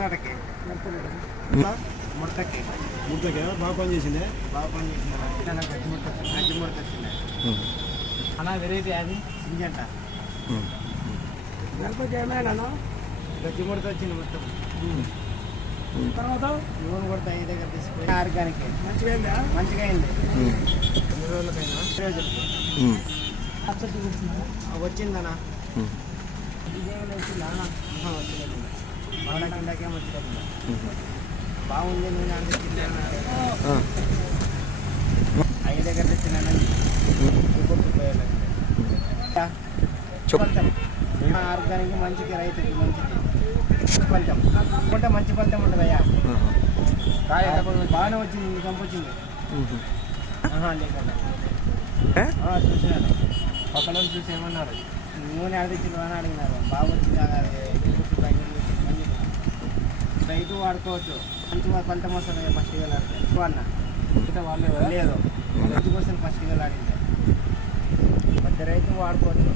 తోటకి ముడతకి బాగా పని చేసింది. బాగా పని చేసింది గజ్జి ముడత వచ్చింది అన్న. వెరైటీ అది సింజంట గజ్జి ముడత వచ్చింది మొత్తం. తర్వాత నూనె కొడతా ఈ దగ్గర తీసుకుని ఆర్గానిక్ మంచిగా అయింది. 2 రోజులకైనా 3 రోజులకి వచ్చిందన్నా. ఇదేమైనా వచ్చిందా వచ్చింది బాగా కిందకేం వచ్చింది. బాగుంది నూనె అంటే తిన్నాను 5 దగ్గర తెచ్చినానని ఆర్గానిక్ మంచికి రైతుకి మంచిది ఫలితం అనుకుంటే మంచి ఫలితం ఉంటుంది అయ్యా. బాగానే వచ్చింది. ఇంక వచ్చింది లేకుండా చూసినాను. పక్కన చూసి ఏమన్నారు నూనె అడిగింది అని అడిగినారు. బాగా వచ్చింది మంచి రైతు వాడుకోవచ్చు. మంచి ఫలితం వస్తుంది. ఫస్ట్ వెళ్ళాలి ఎక్కువ అన్న వాళ్ళు లేదు రైతు కోసం ఫస్ట్ వెళ్ళాడింది. పెద్ద రైతు వాడుకోవచ్చు.